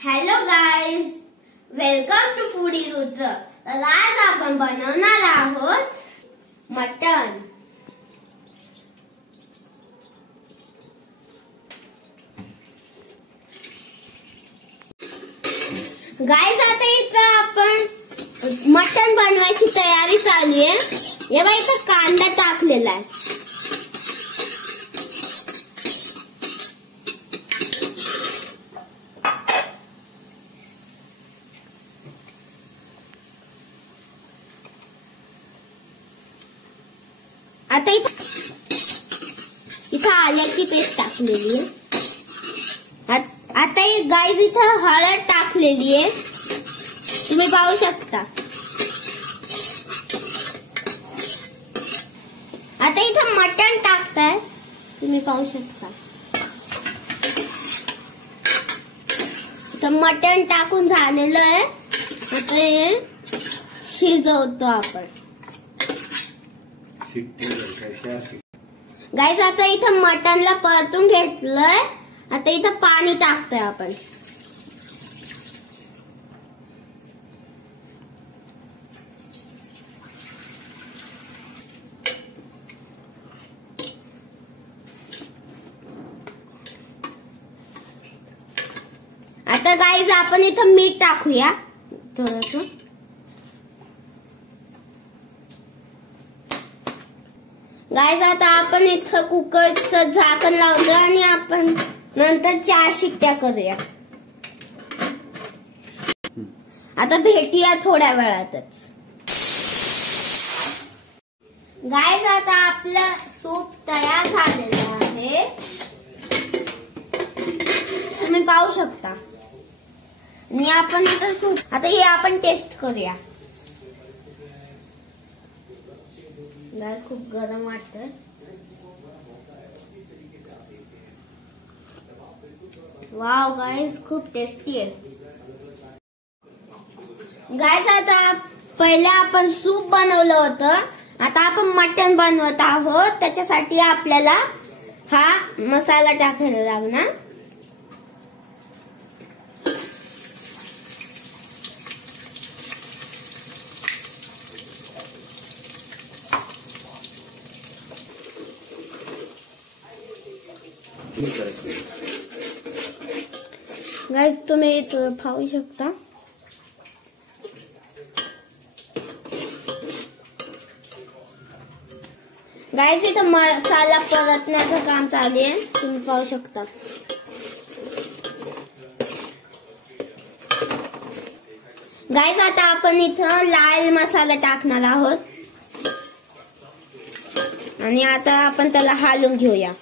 Hello guys, welcome to foodie Rudra. तर आज आपण बनवणार आहोत मटन। गाइस, आता इथं आपण मटन बनवायची तयारी चालू आहे। हे इथं कांदा टाकलेला आहे। आता इथं आल्याची पेस्ट टाकलेली आहे। आता गाइस इथं हळद टाकलेली आहे, तुम्ही पाहू शकता। आता इथं मटण टाकताय, तुम्ही पाहू शकता। इथं मटण टाकून झालेलं आहे। आता हे शिजवतो आपण। गाइस, आता इथं मटनला परतून घेतलंय। आता इथं पाणी टाकतोय आपण। आता गाइस आपण इथं मीठ टाकूया थोडंसं। गाइस, आता आपण इथं कुकरचं झाकण लावलं आणि आपण नंतर 4 शिट्ट्या करूया। आता भेटूया थोड्या वेळातच। गाइस, आता आपलं सूप तयार झालेलं आहे, तुम्ही पाहू शकता। आणि आपण इथं सूप, आता हे आपण टेस्ट करूया। गाइस, खूप गरम वाटतंय। वाव गाइस, खूप टेस्टी आहे। गाइस, आता पहिले आपण सूप बनवलं होतं, आता आपण मटण बनवत आहोत। त्याच्यासाठी आपल्याला हा मसाला टाकायला लागणार। गाइस, तुम्ही इथं पाहू शकता। गाइस, इथं मसाला परतण्याचं काम चालू आहे, तुम्ही पाहू शकता। गाइस, आता आपण इथं लाल मसाला टाकणार आहोत आणि आता आपण त्याला हलवून घेऊया।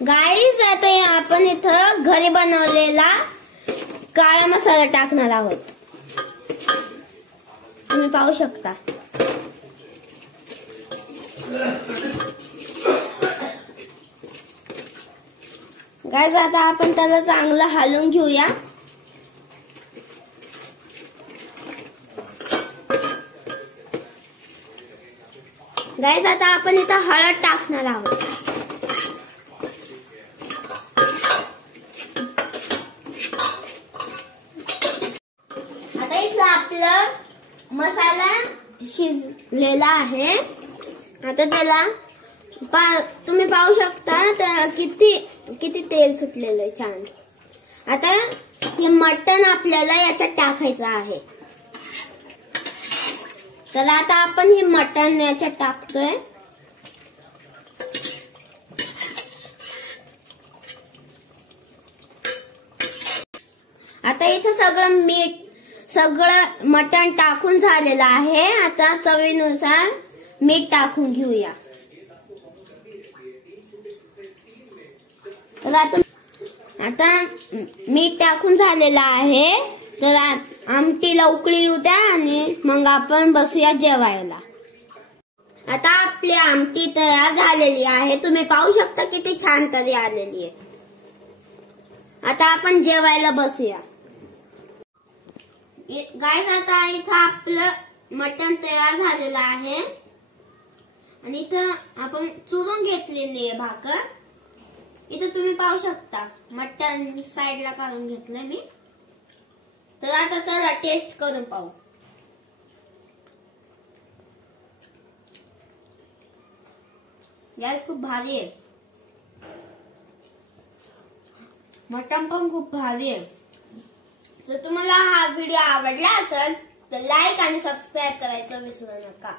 गाइस, आता आपण इथं घरी बनवलेला काळा मसाला टाकणार आहोत, तुम्ही पाहू शकता। गाइस, आता आपण त्याला चांगलं हलवून घेऊया। गाइस, आता आपण इथं हळद टाकणार आहोत। आता इथला आपला मसाला शिजलेला आहे। आता त्याला तुम्ही पाहू शकता त्याला किती तेल सुटलेलं आहे, छान। आता हे मटण आपल्याला याच्यात टाकायचं आहे। तर आता आपण हे मटण याच्यात टाकतोय। आता इथं सगळं मटण टाकून झालेलं आहे। आता चवीनुसार मीठ टाकून घेऊया। तर आता मीठ टाकून झालेलं आहे। तर आमटीला उकळी येऊ द्या आणि मग आपण बसूया जेवायला। आता आपली आमटी तयार झालेली आहे, तुम्ही पाहू शकता किती छान तरी आलेली आहे। आता आपण जेवायला बसूया। गाइस, आता इथं आपलं मटण तयार झालेलं आहे। आणि इथं आपण चुरून घेतलेली आहे भाकर. इथं तुम्ही पाहू शकता मटण साईडला काढून घेतलंय मी. तर आता चला टेस्ट करून पाहू. गॅस खूप भारी आहे. मटण पण खूप भारी आहे. जर तुम्हाला हा व्हिडिओ आवडला असेल तर लाईक आणि सबस्क्राईब करायचं विसरू नका.